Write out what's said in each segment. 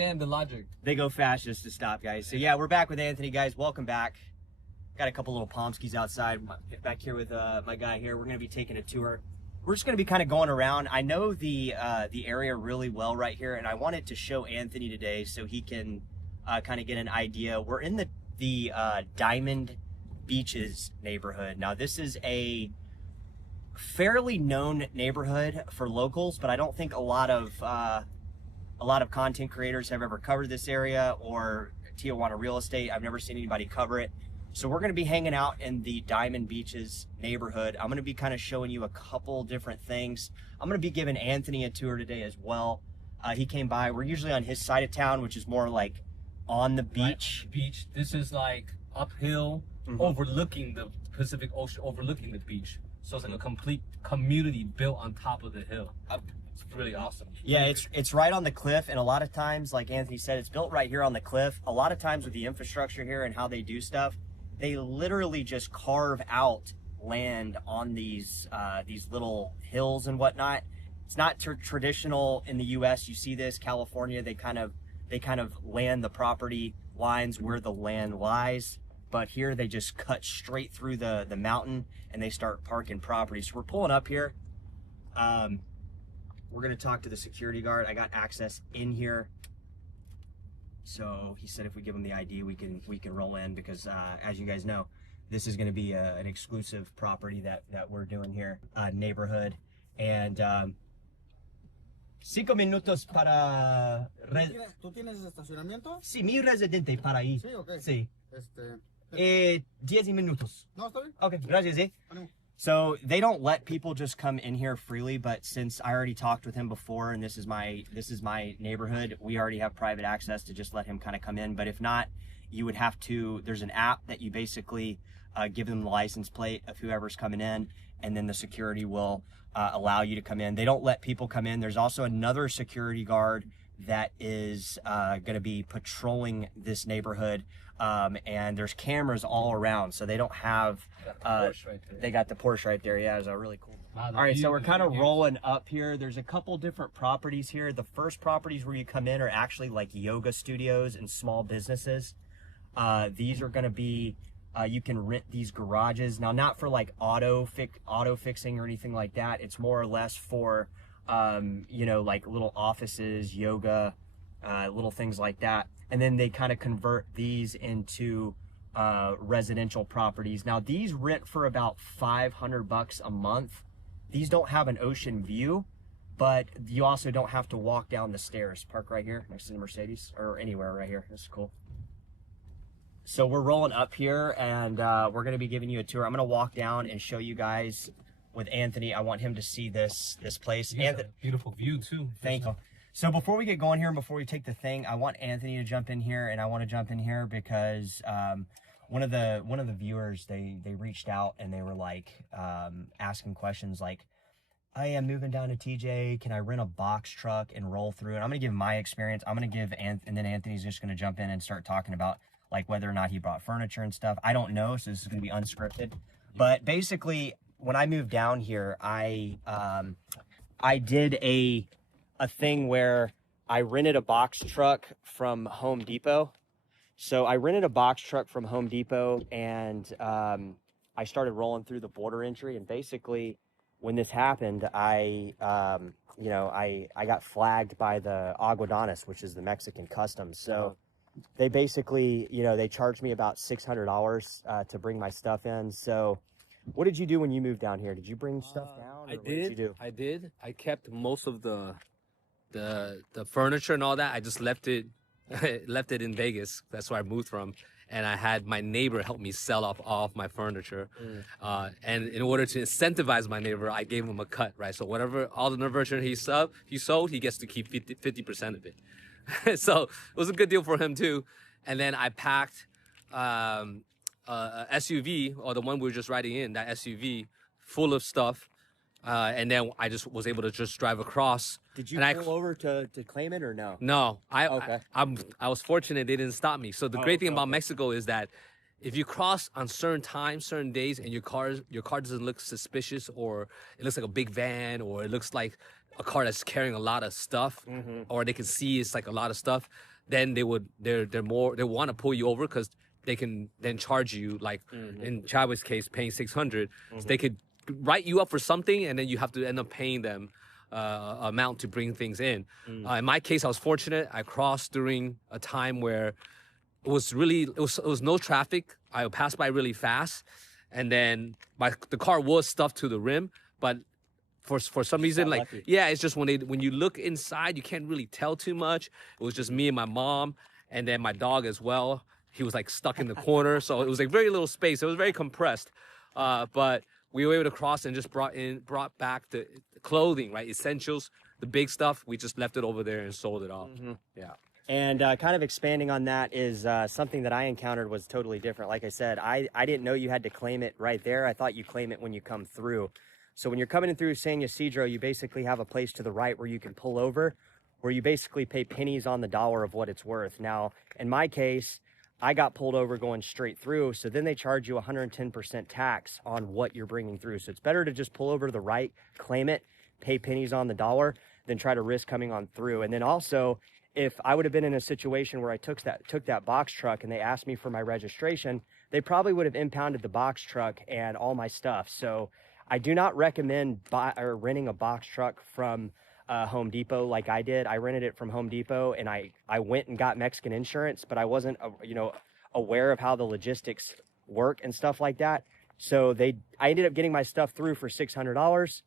understand the logic. They go fast just to stop, guys. So yeah, we're back with Anthony, guys. Welcome back. Got a couple little Pomskis outside. Back here with my guy here. We're gonna be taking a tour. We're just gonna be kind of going around. I know the area really well right here, and I wanted to show Anthony today so he can kind of get an idea. We're in the Diamond Beaches neighborhood. Now this is a fairly known neighborhood for locals, but I don't think a lot of content creators have ever covered this area, or Tijuana real estate. I've never seen anybody cover it. So we're going to be hanging out in the Diamond Beaches neighborhood. I'm going to be kind of showing you a couple different things. I'm going to be giving Anthony a tour today as well. He came by. We're usually on his side of town, which is more like on the beach. Right, beach. This is like uphill, overlooking the Pacific Ocean, overlooking the beach. So it's like a complete community built on top of the hill. It's really awesome. Yeah, it's right on the cliff, and a lot of times, like Anthony said, it's built right here on the cliff. A lot of times with the infrastructure here and how they do stuff, they literally just carve out land on these little hills and whatnot. It's not traditional in the U.S. You see this, California, they kind of land the property lines where the land lies. But here they just cut straight through the mountain and they start parking property. So we're pulling up here. We're gonna talk to the security guard. I got access in here. So he said if we give him the ID, we can roll in, because as you guys know, this is gonna be an exclusive property that we're doing here, neighborhood. And 5 minutos para... ¿Tú tienes estacionamiento? Sí, mi residente para ahí. Sí, ok. Sí. 10 minutos. No, está bien. Okay, gracias, eh? So they don't let people just come in here freely, but since I already talked with him before, and this is my neighborhood, we already have private access to just let him kind of come in. But if not, you would have to, there's an app that you basically give them the license plate of whoever's coming in, and then the security will allow you to come in. They don't let people come in. There's also another security guard that is going to be patrolling this neighborhood, and there's cameras all around, so they don't have they got the Porsche right there. Yeah, it's a really cool. All right, so we're kind of rolling up here. There's a couple different properties here. The first properties where you come in are actually like yoga studios and small businesses. These are going to be you can rent these garages now, not for like auto fixing or anything like that. It's more or less for you know, like little offices, yoga, little things like that. And then they kind of convert these into residential properties. Now these rent for about $500 a month. These don't have an ocean view, but you also don't have to walk down the stairs. Park right here next to the Mercedes, or anywhere right here. This is cool. So we're rolling up here, and we're going to be giving you a tour. I'm going to walk down and show you guys with Anthony. I want him to see this place. Anthony, beautiful view too. Thank you. So before we get going here, and before we take the thing, I want Anthony to jump in here, and I want to jump in here because one of the viewers, they reached out and they were like asking questions like, I am moving down to TJ. Can I rent a box truck and roll through? And I'm gonna give my experience. I'm gonna give and then Anthony's just gonna jump in and start talking about like whether or not he brought furniture and stuff. I don't know, so this is gonna be unscripted. But basically, when I moved down here, I did a thing where I rented a box truck from Home Depot. So I rented a box truck from Home Depot, and I started rolling through the border entry. And basically, when this happened, I got flagged by the Aguadanas, which is the Mexican customs. So they basically, they charged me about $600 to bring my stuff in. So what did you do when you moved down here? Did you bring stuff down? I did. I kept most of the furniture and all that. I just left it in Vegas. That's where I moved from. And I had my neighbor help me sell off all of my furniture. And in order to incentivize my neighbor, I gave him a cut, right? So all the furniture he sold, he gets to keep 50% of it. So it was a good deal for him too. And then I packed a SUV, or the one we were just riding in, that SUV, full of stuff. And then I just was able to just drive across. Did you pull over to claim it or no? No, I was fortunate they didn't stop me. So the great thing about Mexico is that if you cross on certain times, certain days, and your car doesn't look suspicious, or it looks like a big van, or it looks like a car that's carrying a lot of stuff, or they can see it's like a lot of stuff, then they want to pull you over because they can then charge you, like in Chadwick's case, paying 600. So they could write you up for something, and then you have to end up paying them amount to bring things in. In my case, I was fortunate. I crossed during a time where it was no traffic. I passed by really fast, and then the car was stuffed to the rim, but for some reason, like lucky. yeah, it's just when you look inside, you can't really tell too much. It was just me and my mom, and then my dog as well. He was like stuck in the corner, so it was like very little space. It was very compressed, but we were able to cross and just brought back the clothing, right? Essentials, the big stuff. We just left it over there and sold it off. Yeah. And kind of expanding on that is something that I encountered was totally different. Like I said, I didn't know you had to claim it right there. I thought you claim it when you come through. So when you're coming in through San Ysidro, you basically have a place to the right where you can pull over, where you basically pay pennies on the dollar of what it's worth. Now, in my case, I got pulled over going straight through, so then they charge you 110% tax on what you're bringing through. So it's better to just pull over to the right, claim it, pay pennies on the dollar, than try to risk coming on through. And then also, if I would have been in a situation where I took that box truck and they asked me for my registration, they probably would have impounded the box truck and all my stuff. So I do not recommend renting a box truck from Home Depot like I did. I rented it from Home Depot, and I went and got Mexican insurance, but I wasn't aware of how the logistics work and stuff like that. So I ended up getting my stuff through for $600.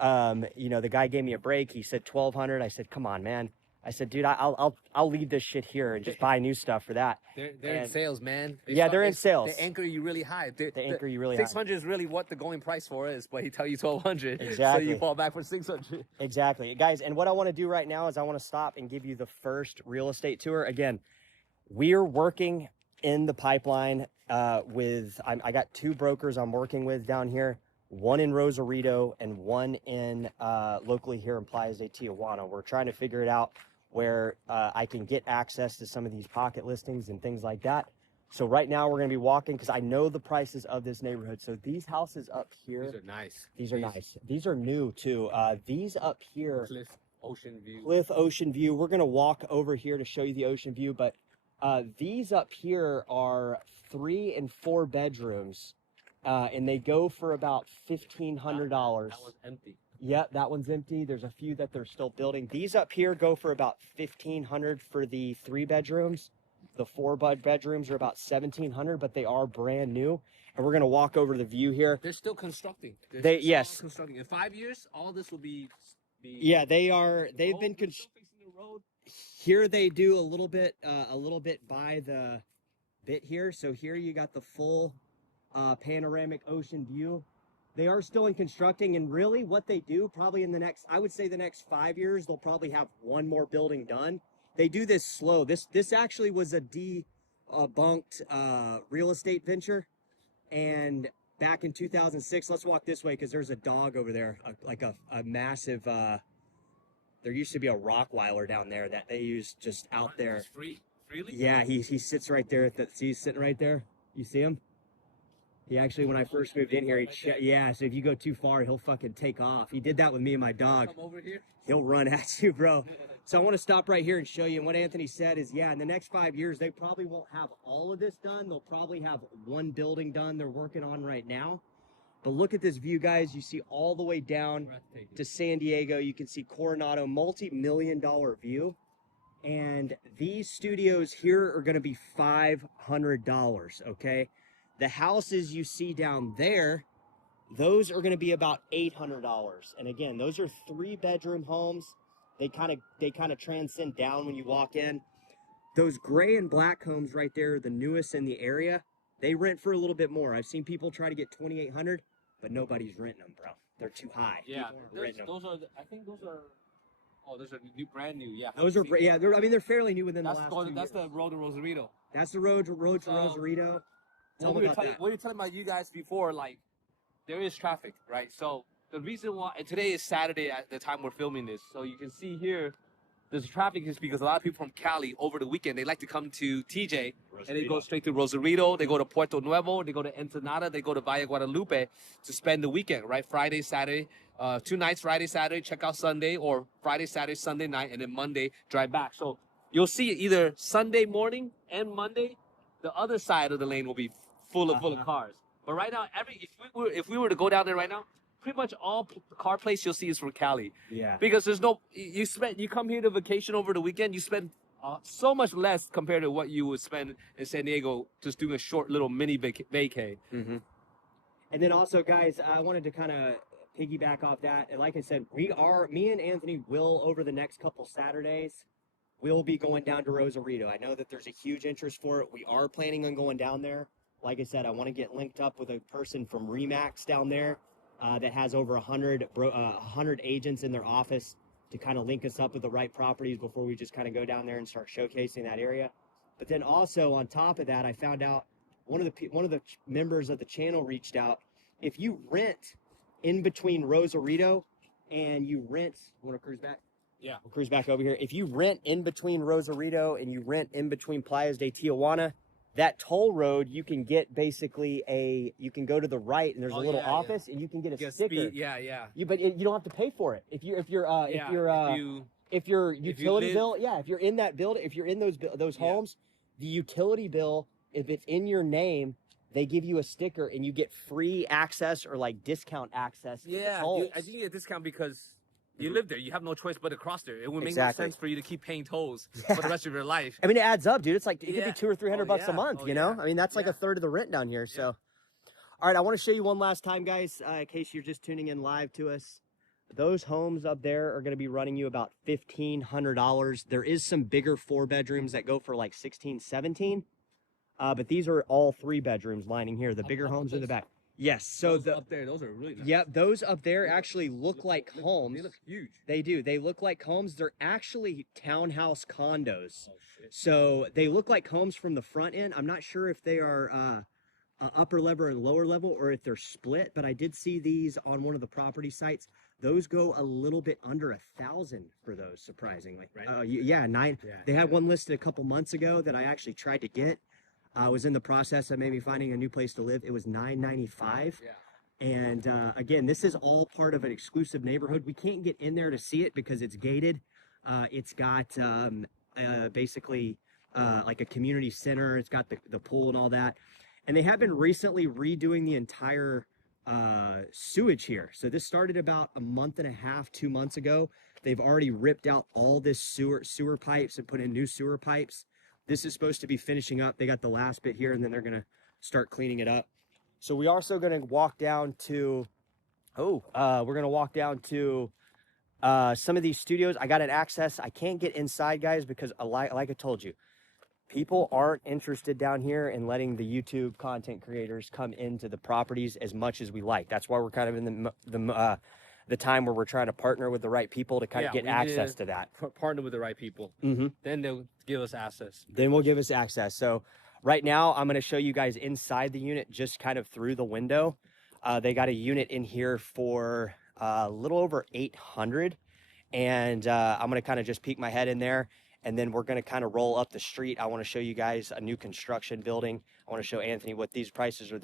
The guy gave me a break. He said $1,200. I said, come on, man. I said, dude, I'll leave this shit here and just buy new stuff for that. They're in sales, man. They're in sales. They anchor you really high. They anchor you really high. 600 is really what the going price for is, but he tell you 1,200. Exactly. So you fall back for 600. Exactly. Guys, and what I want to do right now is I want to stop and give you the first real estate tour. Again, we're working in the pipeline I got 2 brokers I'm working with down here, one in Rosarito and one in locally here in Playas de Tijuana. We're trying to figure it out where I can get access to some of these pocket listings and things like that. So right now we're going to be walking because I know the prices of this neighborhood. So these houses up here, These are nice. These are nice. These are new too. These up here, Cliff Ocean View. Cliff Ocean View. We're going to walk over here to show you the ocean view, but these up here are 3 and 4 bedrooms, and they go for about $1,500. That one's empty. Yep, that one's empty. There's a few that they're still building. These up here go for about $1,500 for the 3 bedrooms. The 4 bedrooms are about $1,700, but they are brand new. And we're gonna walk over to the view here. They're still constructing. Yes. Constructing. In 5 years, all this will be. Yeah, they are. They've been fixing the road. Here they do a little bit by the bit here. So here you got the full panoramic ocean view. They are still in constructing, and really what they do probably in the next 5 years, they'll probably have 1 more building done. They do this slow. This actually was a debunked real estate venture, and back in 2006, let's walk this way because there's a dog over there, like a massive, there used to be a Rockweiler down there that they use just out there. Freely? Yeah, he sits right there. He's sitting right there. You see him? He actually, when I first moved in here, so if you go too far, he'll fucking take off. He did that with me and my dog. Come over here. He'll run at you, bro. So I want to stop right here and show you. And what Anthony said is, yeah, in the next 5 years, they probably won't have all of this done. They'll probably have 1 building done they're working on right now. But look at this view, guys. You see all the way down to San Diego. You can see Coronado, multi-million-dollar view. And these studios here are going to be $500, okay? The houses you see down there, those are going to be about $800. And again, those are 3-bedroom homes. They kind of transcend down when you walk in. Those gray and black homes right there, the newest in the area, they rent for a little bit more. I've seen people try to get $2,800, but nobody's renting them, bro. They're too high. Yeah, Those are new, brand new. Yeah. those are yeah. They're fairly new within the last 2 years. That's the road to Rosarito. That's the road to Rosarito. What we were telling about you guys before, like, there is traffic, right? So the reason why, and today is Saturday at the time we're filming this, so you can see here, there's traffic is because a lot of people from Cali over the weekend, they like to come to TJ and they go straight to Rosarito, they go to Puerto Nuevo, they go to Ensenada, they go to Valle Guadalupe to spend the weekend, right? Friday, Saturday, 2 nights, Friday, Saturday, check out Sunday, or Friday, Saturday, Sunday night, and then Monday, drive back. So you'll see either Sunday morning and Monday, the other side of the lane will be full of cars. But right now, if we were to go down there right now, pretty much all car place you'll see is from Cali. Yeah. Because there's no, you come here to vacation over the weekend, you spend so much less compared to what you would spend in San Diego just doing a short little mini vacay. Mm-hmm. And then also, guys, I wanted to kind of piggyback off that. And like I said, me and Anthony will, over the next couple Saturdays, we'll be going down to Rosarito. I know that there's a huge interest for it. We are planning on going down there. Like I said, I want to get linked up with a person from Remax down there. That has over 100 agents in their office to kind of link us up with the right properties before we just kind of go down there and start showcasing that area. But then also on top of that, I found out one of the members of the channel reached out. If you rent in between Rosarito and you rent, want to cruise back? Yeah, we'll cruise back over here. If you rent in between Rosarito and you rent in between Playas de Tijuana, that toll road, you can get basically you can go to the right and there's a little office and you can get a sticker. But you don't have to pay for it. If your utility bill, if you're in that building, if you're in those homes, the utility bill, if it's in your name, they give you a sticker and you get free access or like discount access. Yeah, I think you get a discount because you live there. You have no choice but to cross there. It would make no sense for you to keep paying tolls for the rest of your life. I mean, it adds up, dude. It's like, it could be $200 or $300 a month, you know? I mean, that's like a third of the rent down here. So, all right, I want to show you one last time, guys, in case you're just tuning in live to us. Those homes up there are going to be running you about $1,500. There is some bigger 4-bedrooms that go for like $1,600, $1,700. But these are all 3 bedrooms lining here. The bigger homes in the back. Yes, so those up there, those are really nice. Yep, those up there actually look like homes. They look huge. They do. They look like homes. They're actually townhouse condos. Oh, shit. So they look like homes from the front end. I'm not sure if they are upper level and lower level or if they're split, but I did see these on one of the property sites. Those go a little bit under $1,000 for those, surprisingly. Right? Yeah, 9. Yeah, they had one listed a couple months ago that I actually tried to get. I was in the process of maybe finding a new place to live. It was $995. Yeah. And again, this is all part of an exclusive neighborhood. We can't get in there to see it because it's gated. It's got basically like a community center. It's got the pool and all that. And they have been recently redoing the entire sewage here. So this started about a month and a half, 2 months ago. They've already ripped out all this sewer pipes and put in new sewer pipes. This is supposed to be finishing up. They got the last bit here, and then they're going to start cleaning it up. So we're also going to walk down to, we're going to walk down to some of these studios. I got an access. I can't get inside, guys, because like I told you, people aren't interested down here in letting the YouTube content creators come into the properties as much as we like. That's why we're kind of in the time where we're trying to partner with the right people to kind of get access to that. Partner with the right people. Mm-hmm. Then they'll give us access. Then we'll give us access. So right now I'm going to show you guys inside the unit, just kind of through the window. They got a unit in here for a little over $800. And I'm going to kind of just peek my head in there. And then we're going to kind of roll up the street. I want to show you guys a new construction building. I want to show Anthony what these prices are.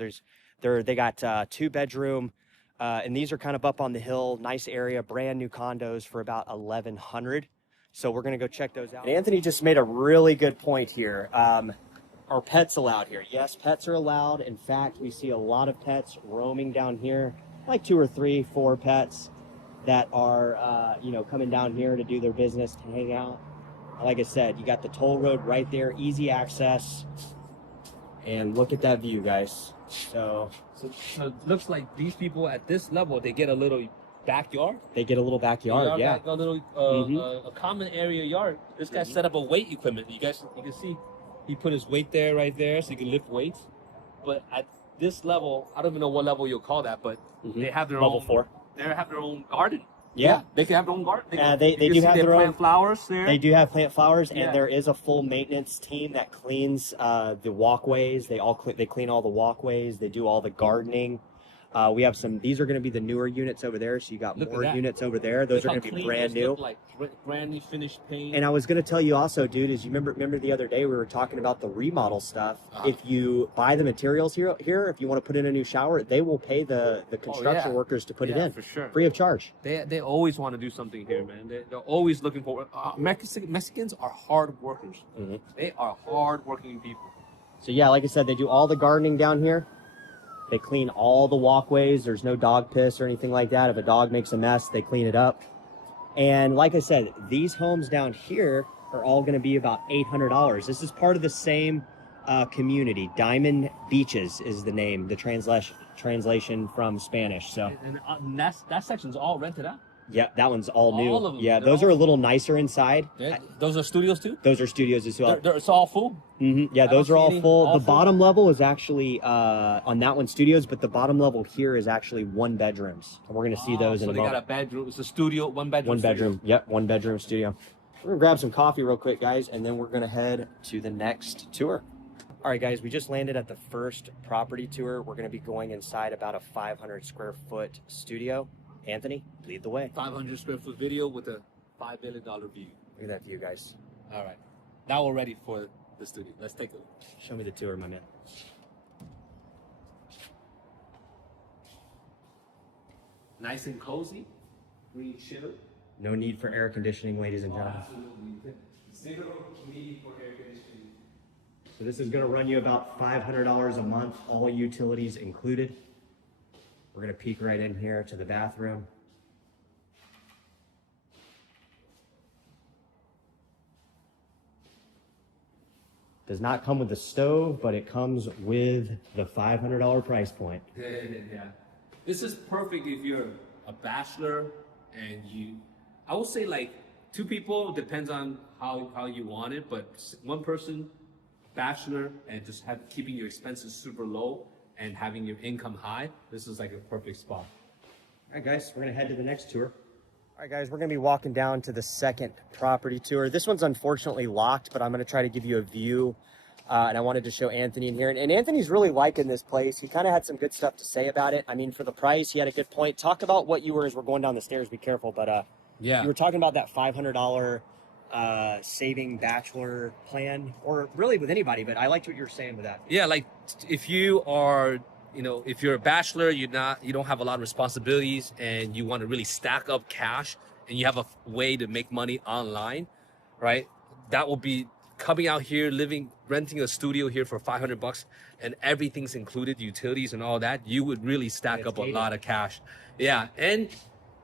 They got 2-bedroom. And these are kind of up on the hill, nice area, brand new condos for about $1,100. So we're going to go check those out. And Anthony just made a really good point here. Are pets allowed here? Yes, pets are allowed. In fact, we see a lot of pets roaming down here, like 2 or 3, 4 pets that are, coming down here to do their business, to hang out. Like I said, you got the toll road right there, easy access. And look at that view, guys. So it looks like these people at this level, they get a little backyard. They get a little backyard, yeah. A little a common area yard. This guy set up a weight equipment. You can see he put his weight there, right there, so you can lift weights. But at this level, I don't even know what level you'll call that, but they have their level own 4. They have their own garden. Yeah, they can have their own garden. They do have their own flowers there. They do have plant flowers, and there is a full maintenance team that cleans the walkways. They clean all the walkways. They do all the gardening. We have some, these are going to be the newer units over there. So you got Look at more that. units over there. Those are going to be brand new. Like brand new finished paint. And I was going to tell you also, dude, is you remember the other day we were talking about the remodel stuff. If you buy the materials here, if you want to put in a new shower, they will pay the construction workers to put it in for sure, free of charge. They always want to do something here, man. They're always looking for. Mexicans are hard workers. Mm-hmm. They are hard working people. So yeah, like I said, they do all the gardening down here. They clean all the walkways. There's no dog piss or anything like that. If a dog makes a mess, they clean it up. And like I said, these homes down here are all going to be about $800. This is part of the same community. Diamond Beaches is the name, the translation from Spanish. So and that section's all rented out. Yeah, that one's all new. All of them. Yeah, those are a little nicer inside. Those are studios too? Those are studios as well. It's all full? Mm-hmm. Yeah, those are all full. The bottom level is actually, on that one, studios, but the bottom level here is actually 1 bedrooms. And we're going to see those in a moment. So they got a bedroom. It's a studio, 1 bedroom. 1 bedroom. Studio. Yep, 1 bedroom studio. We're going to grab some coffee real quick, guys, and then we're going to head to the next tour. All right, guys, we just landed at the first property tour. We're going to be going inside about a 500 square foot studio. Anthony, lead the way. 500 square foot video with a $5 million view. Look at that view, guys. All right. Now we're ready for the studio. Let's take a look. Show me the tour, my man. Nice and cozy. Really chill. No need for air conditioning, ladies and gentlemen. Absolutely. Zero need for air conditioning. So this is going to run you about $500 a month, all utilities included. We're going to peek right in here to the bathroom. Does not come with the stove, but it comes with the $500 price point. Yeah. This is perfect if you're a bachelor and I would say like 2 people, depends on how you want it, but 1 person, bachelor, and just keeping your expenses super low and having your income high, this is like a perfect spot. All right, guys, we're going to head to the next tour. All right, guys, we're going to be walking down to the second property tour. This one's unfortunately locked, but I'm going to try to give you a view. And I wanted to show Anthony in here. And Anthony's really liking this place. He kind of had some good stuff to say about it. I mean, for the price, he had a good point. Talk about what you were, as we're going down the stairs, be careful. But yeah, you were talking about that $500 saving bachelor plan, or really with anybody, but I liked what you were saying with that. Yeah, like if you are, if you're a bachelor, you don't have a lot of responsibilities and you want to really stack up cash and you have a way to make money online, right? That will be coming out here, renting a studio here for $500 and everything's included, utilities and all that. You would really stack up a lot of cash. Yeah, and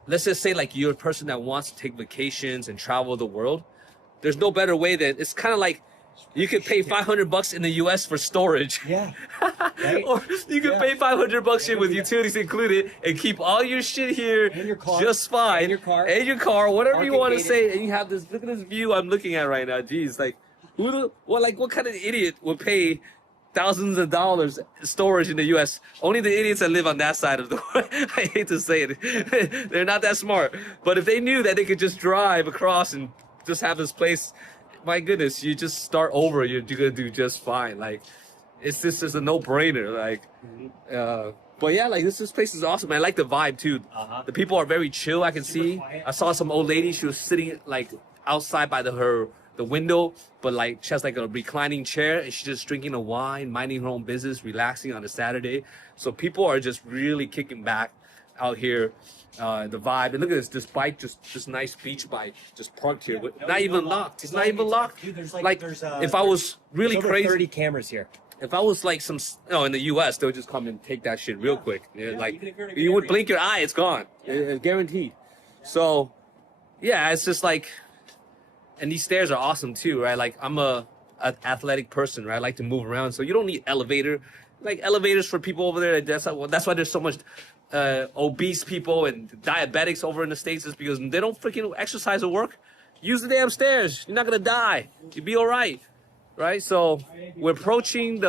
let's just say like you're a person that wants to take vacations and travel the world. There's no better way than, it's kind of like you could pay $500 in the US for storage. Yeah. Right? Or you could pay $500 here with utilities included and keep all your shit here and your car, just fine. And your car. And your car, whatever Parking you want to gated. say. And you have this, look at this view I'm looking at right now. Jeez, like, what kind of idiot would pay thousands of dollars storage in the US? Only the idiots that live on that side of the world. I hate to say it. They're not that smart. But if they knew that they could just drive across and just have this place, my goodness, you just start over, you're gonna do just fine. Like, it's just a no-brainer. Like, but yeah, like this place is awesome. I like the vibe too. The people are very chill. I can see. I saw some old lady. She was sitting like outside by the window, but like she has like a reclining chair and she's just drinking a wine, minding her own business, relaxing on a Saturday. So people are just really kicking back out here. The vibe, and look at this bike, this nice beach bike, just parked here, not even locked. It's not even locked. Dude, there's if I was really over crazy, 30 cameras here. if I was like in the US, they'll just come and take that shit real quick. Yeah, Like you would blink your eye, it's gone, guaranteed. So yeah, it's just like, and these stairs are awesome too, right? Like I'm an athletic person, right? I like to move around, so you don't need elevator. Like elevators for people over there. That's why there's so much obese people and diabetics over in the States, is because they don't freaking exercise or work. Use the damn stairs. You're not gonna die. You'll be all right, right? So we're approaching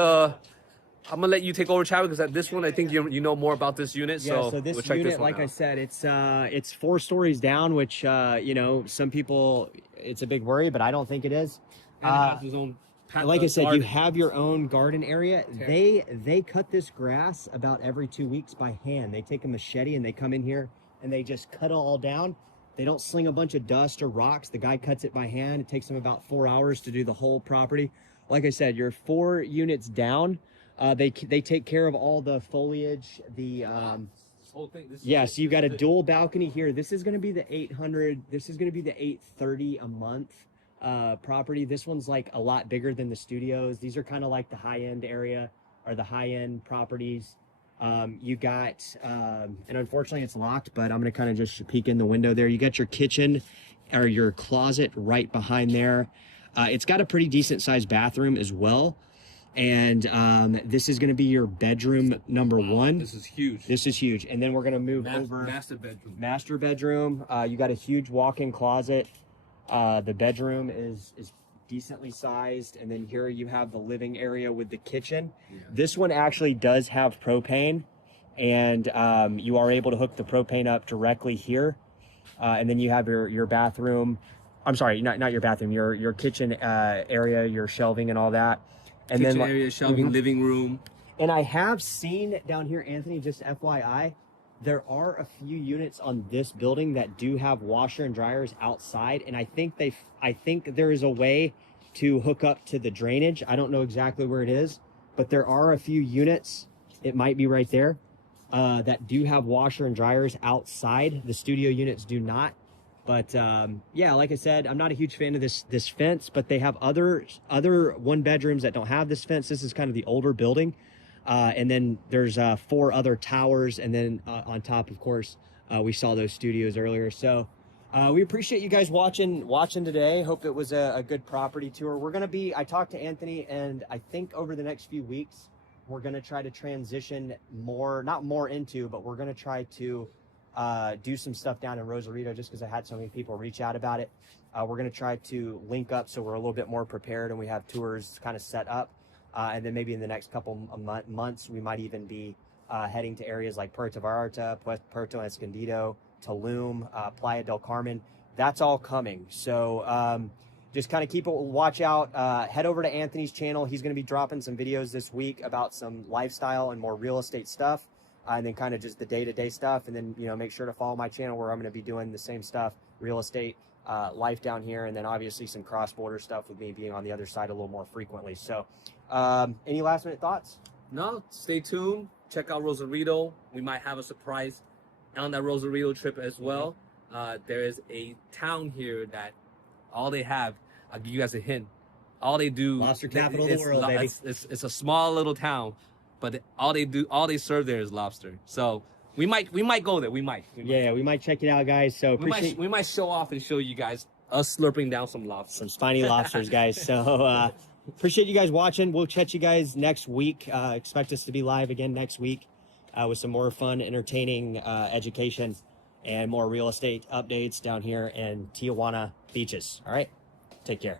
I'm gonna let you take over, Chad, because at this one I think you know more about this unit. Yeah, so this we'll check unit, this one like out. I said, it's 4 stories down, which some people, it's a big worry, but I don't think it is. And it has its own like I said, you garden. have your own garden area. Terrible. They cut this grass about every 2 weeks by hand. They take a machete and they come in here and they just cut it all down. They don't sling a bunch of dust or rocks. The guy cuts it by hand. It takes them about 4 hours to do the whole property. Like I said, you're 4 units down. They take care of all the foliage. The This whole thing. yes, you got a dual balcony here. This is going to be the 800. This is going to be the 830 a month property. This one's like a lot bigger than the studios. These are kind of like the high end area or the high end properties. You got, and unfortunately it's locked, but I'm going to kind of just peek in the window there. You got your kitchen or your closet right behind there. It's got a pretty decent sized bathroom as well. And this is going to be your bedroom number 1. This is huge. This is huge. And then we're going to move over. Master bedroom. Master bedroom. You got a huge walk-in closet. The bedroom is decently sized. And then here you have the living area with the kitchen. Yeah. This one actually does have propane. And you are able to hook the propane up directly here. And then you have your bathroom. I'm sorry, not your bathroom. Your kitchen area, your shelving and all that. And Kitchen then area, shelving, living room. And I have seen down here, Anthony, just FYI, there are a few units on this building that do have washer and dryers outside. And I think there is a way to hook up to the drainage. I don't know exactly where it is, but there are a few units, it might be right there, that do have washer and dryers outside. The studio units do not. But yeah, like I said, I'm not a huge fan of this fence, but they have other 1 bedrooms that don't have this fence. This is kind of the older building. And then there's 4 other towers. And then on top, of course, we saw those studios earlier. So we appreciate you guys watching today. Hope it was a good property tour. I talked to Anthony, and I think over the next few weeks, we're going to try to transition not more into, but we're going to try to do some stuff down in Rosarito, just because I had so many people reach out about it. We're going to try to link up so we're a little bit more prepared and we have tours kind of set up. And then maybe in the next couple of months, we might even be heading to areas like Puerto Vallarta, Puerto Escondido, Tulum, Playa del Carmen. That's all coming. So just kind of watch out. Head over to Anthony's channel. He's going to be dropping some videos this week about some lifestyle and more real estate stuff. And then kind of just the day-to-day stuff. And then, make sure to follow my channel where I'm going to be doing the same stuff, real estate, life down here. And then obviously some cross-border stuff with me being on the other side a little more frequently. So any last-minute thoughts? No, stay tuned. Check out Rosarito. We might have a surprise on that Rosarito trip as well. There is a town here that all they have, I'll give you guys a hint. All they do... Lobster capital of the world, baby. It's a small little town. But all they serve there is lobster. So we might go there. We might check it out, guys. So we might show off and show you guys us slurping down some lobster, some spiny lobsters, guys. So appreciate you guys watching. We'll catch you guys next week. Expect us to be live again next week with some more fun, entertaining education and more real estate updates down here in Tijuana beaches. All right, take care.